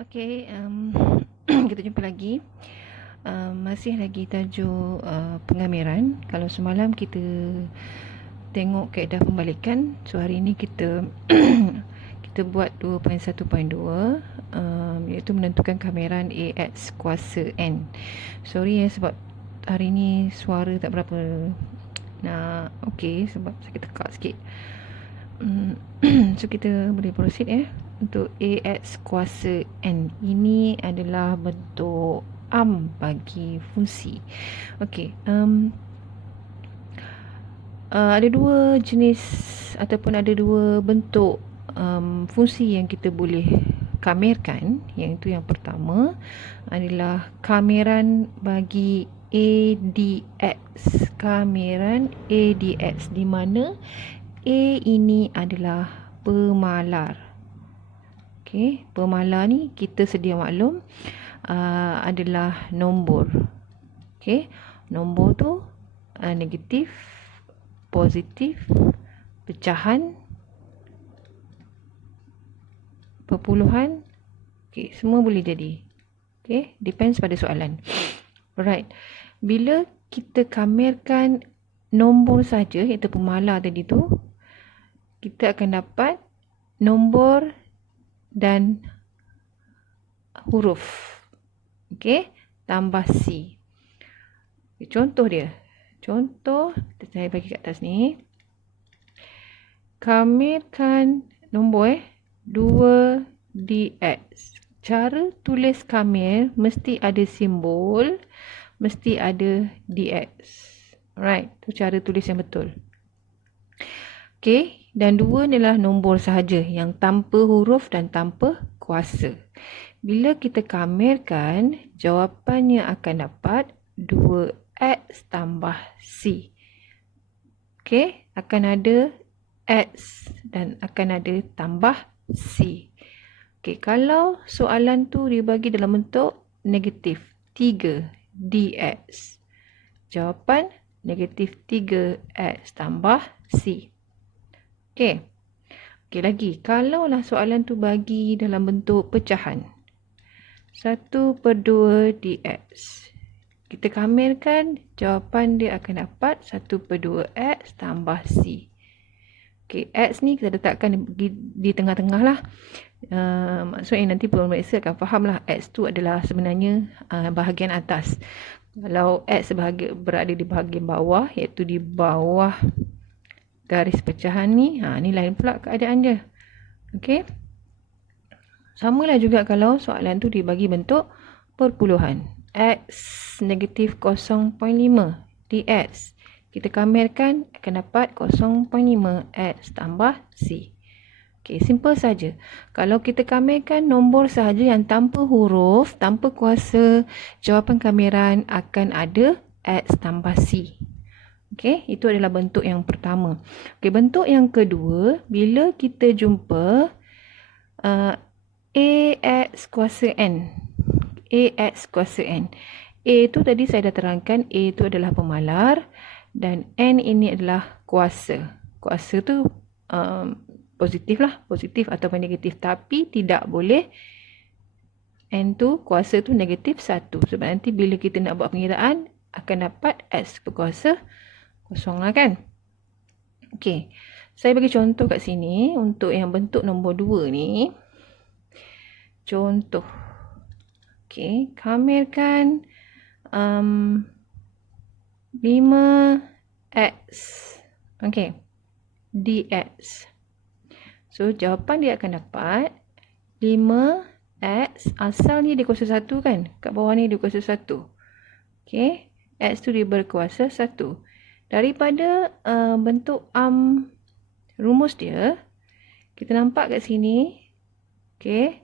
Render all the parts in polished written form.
Okey, kita jumpa lagi. Masih lagi tajuk pengamiran. Kalau semalam kita tengok kaedah pembalikan, so hari ini kita kita buat 2.1.2, iaitu menentukan kameran AX kuasa N. Sorry sebab hari ni suara tak berapa nak okey sebab sakit tekak sikit. So kita boleh proceed untuk AX kuasa N. Ini adalah bentuk bagi fungsi. Okey, ada dua jenis ataupun ada dua bentuk fungsi yang kita boleh kamerkan. Iaitu yang pertama adalah kameran bagi ADX. Kameran ADX, di mana A ini adalah pemalar. Okey, pemalar ni kita sedia maklum adalah nombor. Okey, nombor tu negatif, positif, pecahan, perpuluhan. Okey, semua boleh jadi. Okey, depends pada soalan. Alright. Bila kita kamerkan nombor saja, iaitu pemalar tadi tu, kita akan dapat nombor dan huruf. Okey, tambah C. Contoh dia. Contoh, saya bagi kat atas ni. Kamerkan nombor 2dx. Cara tulis kamer mesti ada simbol, mesti ada dx. Alright, tu cara tulis yang betul. Okey, dan 2 adalah nombor sahaja yang tanpa huruf dan tanpa kuasa. Bila kita kamerkan, jawapannya akan dapat 2x tambah C. Okey, akan ada X dan akan ada tambah C. Okey, kalau soalan tu dibagi dalam bentuk negatif 3 dx. Jawapan negatif 3x tambah C. Okey. Okey lagi. Kalaulah soalan tu bagi dalam bentuk pecahan. 1/2 dx. Kita kamerkan, jawapan dia akan dapat 1/2 x tambah C. Okey, x ni kita letakkan di tengah-tengah lah. Maksudnya nanti pemeriksa akan faham lah x tu adalah sebenarnya bahagian atas. Kalau x berada di bahagian bawah, iaitu di bawah garis pecahan ni, ni lain pula keadaan dia. Okey. Samalah juga kalau soalan tu dibagi bentuk perpuluhan. X negatif 0.5 dx. Kita kamerkan akan dapat 0.5 x tambah C. Okey, simple saja. Kalau kita kamerkan nombor sahaja yang tanpa huruf, tanpa kuasa, jawapan kameran akan ada x tambah C. Okey, itu adalah bentuk yang pertama. Okey, bentuk yang kedua, bila kita jumpa AX kuasa N. AX kuasa N. A tu tadi saya dah terangkan, A tu adalah pemalar dan N ini adalah kuasa. Kuasa tu positif lah, positif ataupun negatif, tapi tidak boleh N tu, kuasa tu negatif 1. Sebab nanti bila kita nak buat pengiraan akan dapat X berkuasa kosong lah kan. Okey, saya bagi contoh kat sini untuk yang bentuk nombor 2 ni. Contoh. Okey, kamerkan 5x. Okey, dx. So, jawapan dia akan dapat 5x. Asal ni dia kuasa 1 kan? Kat bawah ni dia kuasa 1. Okey, x tu dia berkuasa 1. Daripada bentuk rumus dia, kita nampak kat sini, okey,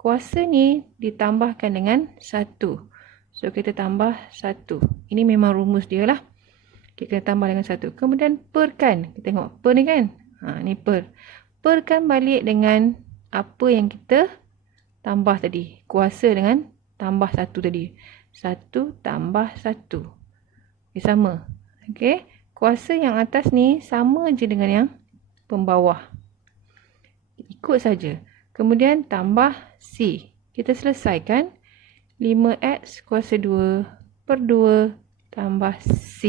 kuasa ni ditambahkan dengan 1. So, kita tambah 1. Ini memang rumus dia lah. Kita tambah dengan 1. Kemudian perkan. Kita tengok per ni kan. Ni per. Perkan balik dengan apa yang kita tambah tadi. Kuasa dengan tambah 1 tadi. 1 tambah 1. Okay, sama. Okey, kuasa yang atas ni sama je dengan yang pembawah. Ikut saja. Kemudian tambah C. kita selesaikan 5x kuasa 2 per 2 tambah C.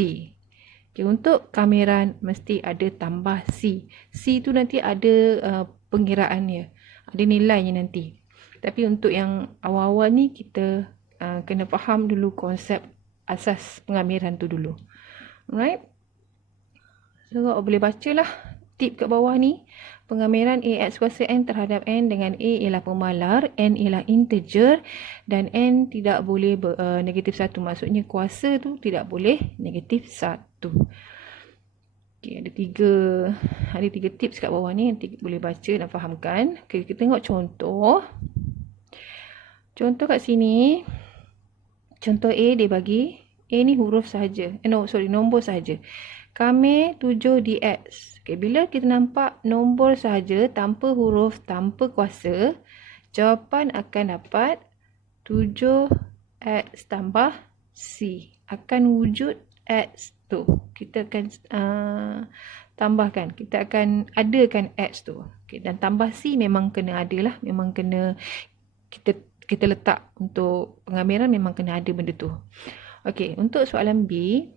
Okay, untuk kameran mesti ada tambah C. C tu nanti ada pengiraannya, ada nilainya nanti. Tapi untuk yang awal-awal ni kita kena faham dulu konsep asas pengamiran tu dulu. Alright. So, boleh bacalah tip kat bawah ni. Pengamiran AX kuasa N terhadap N dengan A ialah pemalar, N ialah integer dan N tidak boleh negatif 1. Maksudnya kuasa tu tidak boleh negatif 1. Okay, ada tiga tips kat bawah ni. Nanti boleh baca dan fahamkan. Okay, kita tengok contoh. Contoh kat sini. Contoh A dia bagi. A ni huruf sahaja. Nombor sahaja. Kamir 7 dx. Okay, bila kita nampak nombor sahaja tanpa huruf, tanpa kuasa, jawapan akan dapat 7x tambah C. Akan wujud X tu. Kita akan tambahkan. Kita akan adakan X tu. Okay, dan tambah C memang kena ada lah. Memang kena kita letak untuk pengamiran memang kena ada benda tu. Okey, untuk soalan B,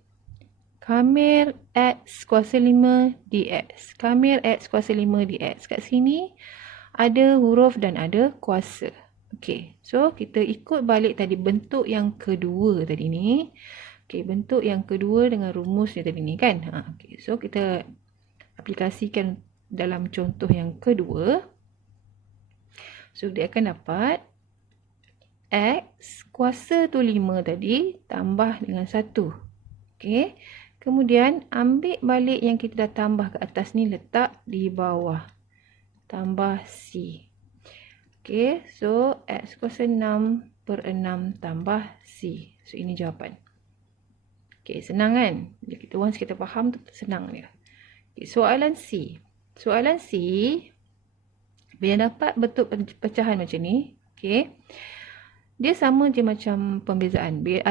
kamir X kuasa 5 dx. Kamir X kuasa 5 dx. Kat sini ada huruf dan ada kuasa. Okey, so kita ikut balik tadi bentuk yang kedua tadi ni. Okey, bentuk yang kedua dengan rumusnya tadi ni kan. Okey, so kita aplikasikan dalam contoh yang kedua. So dia akan dapat X kuasa tu 5 tadi tambah dengan 1. Okey. Kemudian ambil balik yang kita dah tambah ke atas ni, letak di bawah. Tambah C. Okey. So X kuasa 6 per 6 tambah C. So ini jawapan. Okey, senang kan? Bila once kita faham tu senang dia. Okey, soalan C. Soalan C, bila dapat bentuk pecahan macam ni, okey. Dia sama je macam pembezaan. Bila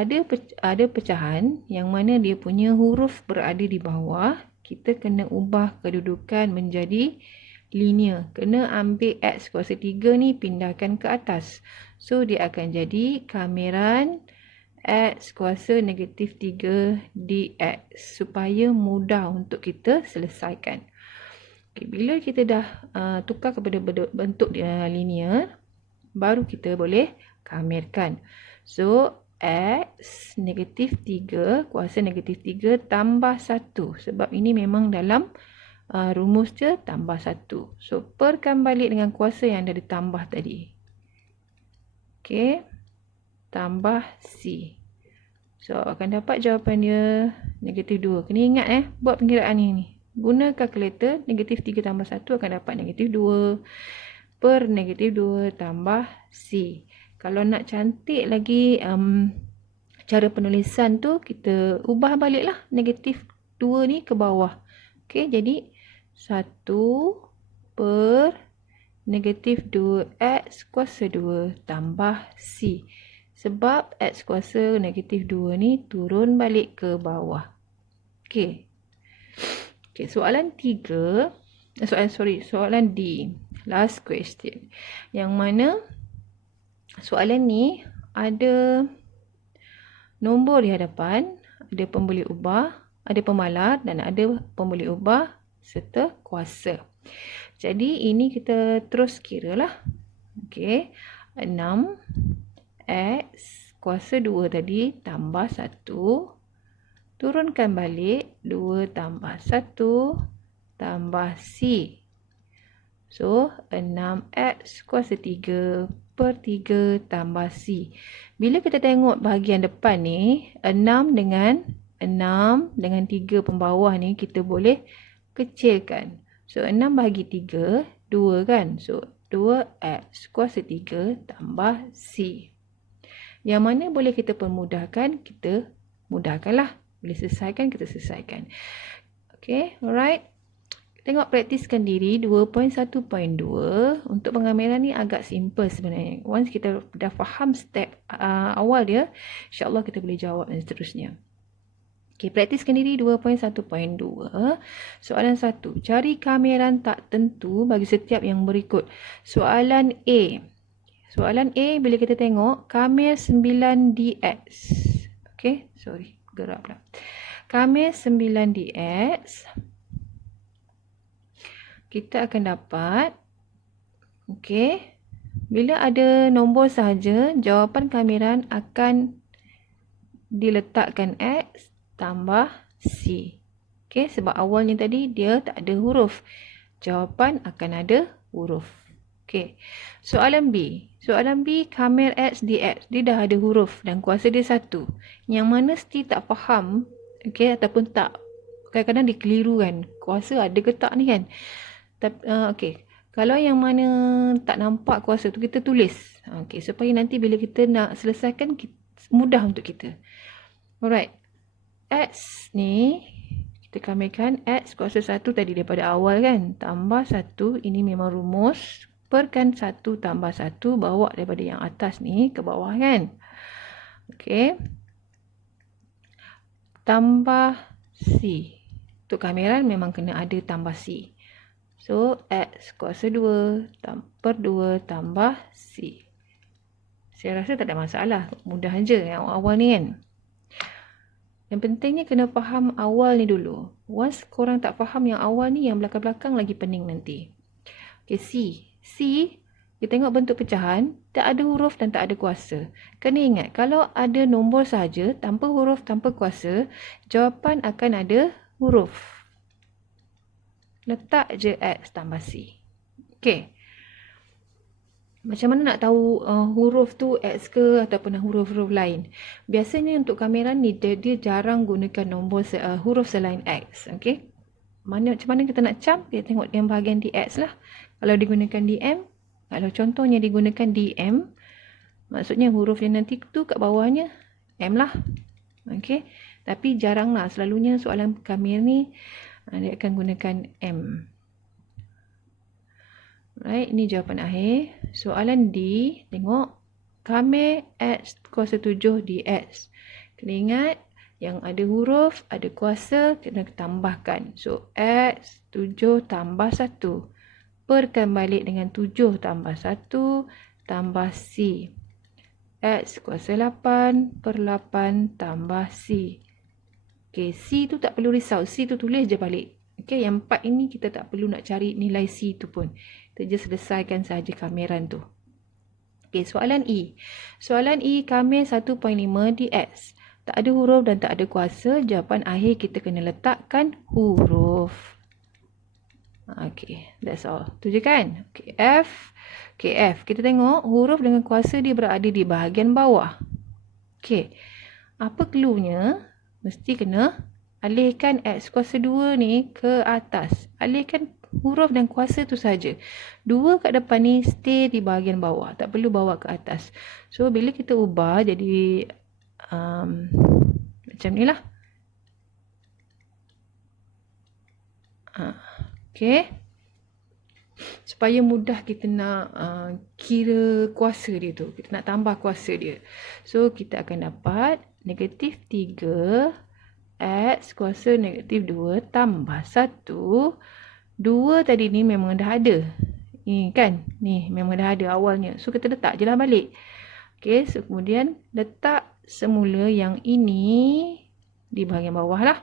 ada pecahan yang mana dia punya huruf berada di bawah, kita kena ubah kedudukan menjadi linear. Kena ambil X kuasa 3 ni pindahkan ke atas. So dia akan jadi kamiran X kuasa negatif 3 dx. Supaya mudah untuk kita selesaikan. Okay, bila kita dah tukar kepada bentuk linear, baru kita boleh kamirkan. So, X negatif 3 kuasa negatif 3 tambah 1. Sebab ini memang dalam rumus je tambah 1. So, perkan balik dengan kuasa yang dah ditambah tadi. Okey. Tambah C. So, akan dapat jawapan dia negatif 2. Kena ingat buat pengiraan ni. Guna kalkulator, negatif 3 tambah 1 akan dapat negatif 2 per negatif 2 tambah C. Kalau nak cantik lagi cara penulisan tu, kita ubah balik lah negatif 2 ni ke bawah. Okey, jadi 1 per negatif 2x kuasa 2 tambah C. Sebab x kuasa negatif 2 ni turun balik ke bawah. Okey. Okey, soalan 3. Soalan D. Last question. Yang mana soalan ni ada nombor di hadapan, ada pemboleh ubah, ada pemalar dan ada pemboleh ubah serta kuasa. Jadi ini kita terus kira lah. Okey, 6x kuasa 2 tadi tambah 1. Turunkan balik 2 tambah 1 tambah C. So 6x kuasa 3 per 3 tambah C. Bila kita tengok bahagian depan ni, 6 dengan 3 pembawah ni kita boleh kecilkan. So 6 bahagi 3, 2 kan. So 2x kuasa 3 tambah C. Yang mana boleh kita permudahkan, kita mudahkanlah. Boleh selesaikan, kita selesaikan. Okay, alright. Tengok praktiskan diri 2.1.2. Untuk pengamiran ni agak simple sebenarnya. Once kita dah faham step awal dia, insyaAllah kita boleh jawab dan seterusnya. Okay, praktiskan diri 2.1.2. Soalan 1. Cari kamiran tak tentu bagi setiap yang berikut. Soalan A. Soalan A, bila kita tengok Kamir 9dx. Okay, sorry, gerak pula. Kamir 9dx. Kita akan dapat, okay, bila ada nombor sahaja, jawapan kamiran akan diletakkan X tambah C. Okay, sebab awalnya tadi dia tak ada huruf. Jawapan akan ada huruf. Okay, soalan B. Soalan B, Kamir X dx. Dia dah ada huruf dan kuasa dia 1. Yang mana Siti tak faham, okay, ataupun tak, kadang-kadang dia keliru kan. Kuasa ada ke tak ni kan. Okay, kalau yang mana tak nampak kuasa tu, kita tulis. Okay, supaya nanti bila kita nak selesaikan, mudah untuk kita. Alright. X ni, kita kamirkan X kuasa 1 tadi daripada awal kan. Tambah 1, ini memang rumus. Perkan 1 tambah 1, bawa daripada yang atas ni ke bawah kan. Okay. Tambah C. Untuk kamiran memang kena ada tambah C. So, X kuasa 2 per 2 tambah C. Saya rasa tak ada masalah. Mudah je yang awal ni kan. Yang pentingnya kena faham awal ni dulu. Once korang tak faham yang awal ni, yang belakang-belakang lagi pening nanti. Okay, C. C, kita tengok bentuk pecahan, tak ada huruf dan tak ada kuasa. Kena ingat, kalau ada nombor sahaja, tanpa huruf, tanpa kuasa, jawapan akan ada huruf. Letak je X tambah C. Okay. Macam mana nak tahu huruf tu X ke ataupun huruf-huruf lain? Biasanya untuk kamera ni dia jarang gunakan nombor huruf selain X. Okay. Macam mana kita nak cam? Kita tengok yang bahagian di X lah. Kalau digunakan DM, kalau contohnya digunakan DM, maksudnya huruf yang nanti tu kat bawahnya M lah. Okay. Tapi jarang lah. Selalunya soalan kamera ni dia akan gunakan M. Right, ini jawapan akhir. Soalan D, tengok. Kamir X kuasa 7 dx. Kena ingat, yang ada huruf, ada kuasa, kena tambahkan. So, X 7 tambah 1. Perkan balik dengan 7 tambah 1 tambah C. X kuasa 8 per 8 tambah C. Okay, C tu tak perlu risau. C tu tulis je balik. Okay, yang 4 ini kita tak perlu nak cari nilai C tu pun. Kita je selesaikan sahaja kamiran tu. Okay, soalan E. Soalan E, kamir 1.5 dx. Tak ada huruf dan tak ada kuasa. Jawapan akhir kita kena letakkan huruf. Okay, that's all. Tu je kan? Okay, F. Okay, F. Kita tengok huruf dengan kuasa dia berada di bahagian bawah. Okay, apa cluenya? Mesti kena alihkan X kuasa 2 ni ke atas. Alihkan huruf dan kuasa tu saja. 2 kat depan ni stay di bahagian bawah. Tak perlu bawa ke atas. So, bila kita ubah jadi macam ni lah. Okay. Supaya mudah kita nak kira kuasa dia tu. Kita nak tambah kuasa dia. So, kita akan dapat negatif 3 X kuasa negatif 2 tambah 1. 2 tadi ni memang dah ada. Ni kan? Ni memang dah ada awalnya. So, kita letak je lah balik. Okay, so kemudian letak semula yang ini di bahagian bawah lah.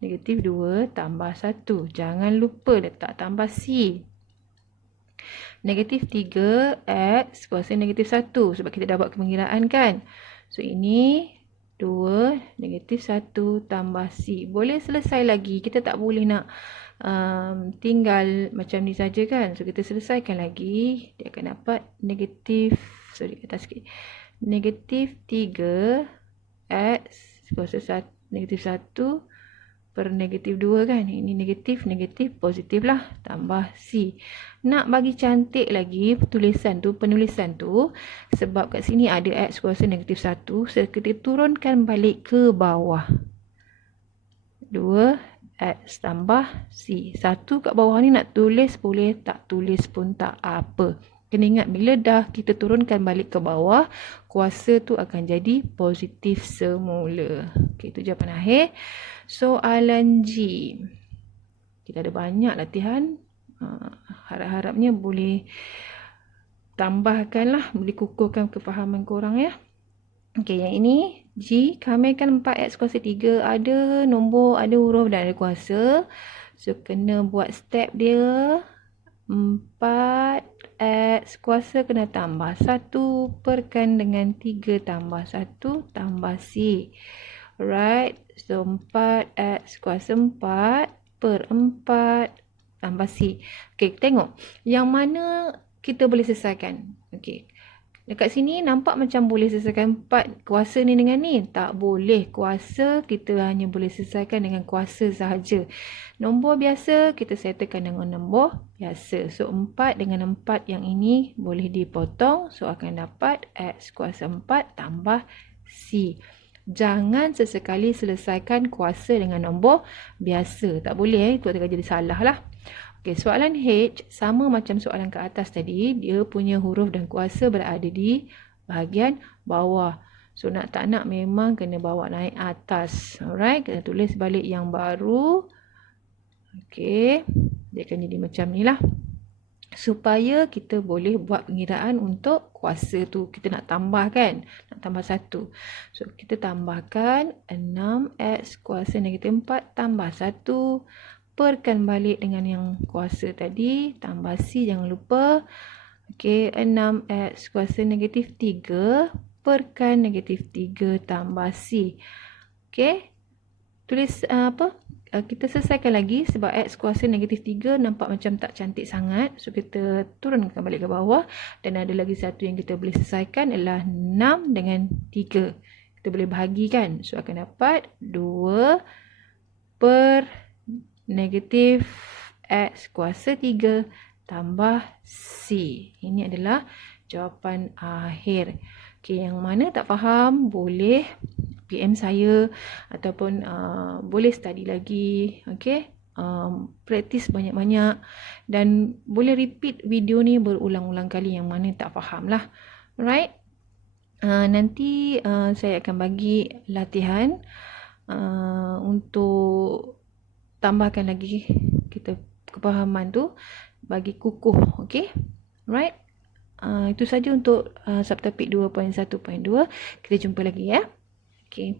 Negatif 2 tambah 1. Jangan lupa letak tambah C. Negatif 3 X kuasa negatif 1. Sebab kita dah buat pengiraan kan. So, ini 2 negatif 1 tambah C. Boleh selesai lagi. Kita tak boleh nak tinggal macam ni saja kan. So, kita selesaikan lagi. Dia akan dapat negatif, atas sikit. Negatif 3 X kuasa negatif 1 per negatif 2 kan. Ini negatif, negatif, positif lah. Tambah C. Nak bagi cantik lagi penulisan tu. Sebab kat sini ada X kuasa negatif 1. So, kita turunkan balik ke bawah. 2 X tambah C. 1 kat bawah ni nak tulis boleh, tak tulis pun tak apa. Kena ingat bila dah kita turunkan balik ke bawah, kuasa tu akan jadi positif semula. Okay, itu jawapan akhir. Soalan G. Kita ada banyak latihan. Harap-harapnya boleh tambahkanlah, boleh kukuhkan kefahaman korang ya. Okey, yang ini G, kamirkan 4x kuasa 3, ada nombor, ada huruf dan ada kuasa. So, kena buat step dia. 4x kuasa kena tambah 1 perkan dengan 3 tambah 1 tambah C. Alright, so 4x kuasa 4 per 4 tambah C. Okey, tengok. Yang mana kita boleh selesaikan? Okey. Dekat sini nampak macam boleh selesaikan 4 kuasa ni dengan ni. Tak boleh. Kuasa kita hanya boleh selesaikan dengan kuasa sahaja. Nombor biasa kita settlekan dengan nombor biasa. So 4 dengan 4 yang ini boleh dipotong. So akan dapat X kuasa 4 tambah C. Jangan sesekali selesaikan kuasa dengan nombor biasa. Tak boleh. Itu akan jadi salah lah. Okay, soalan H sama macam soalan ke atas tadi. Dia punya huruf dan kuasa berada di bahagian bawah. So, nak tak nak memang kena bawa naik atas. Alright, kita tulis balik yang baru. Okay, dia akan jadi macam ni lah. Supaya kita boleh buat pengiraan untuk kuasa tu. Kita nak tambah kan? Nak tambah 1. So, kita tambahkan 6x kuasa negatif 4 tambah 1. Perkan balik dengan yang kuasa tadi. Tambah C jangan lupa. Okey, 6x kuasa negatif 3. Perkan negatif 3 tambah C. Okey. Tulis kita selesaikan lagi sebab x kuasa negatif 3 nampak macam tak cantik sangat. So, kita turunkan balik ke bawah. Dan ada lagi satu yang kita boleh selesaikan adalah 6 dengan 3. Kita boleh bahagikan. So, akan dapat 2 per negatif X kuasa 3 tambah C. Ini adalah jawapan akhir. Okey, yang mana tak faham boleh PM saya ataupun boleh study lagi. Okey, praktis banyak-banyak dan boleh repeat video ni berulang-ulang kali yang mana tak faham lah. Alright. Nanti saya akan bagi latihan untuk tambahkan lagi kita kepahaman tu bagi kukuh. Okey, right. Itu saja untuk subtopik 2.1.2. Kita jumpa lagi ya. Okey.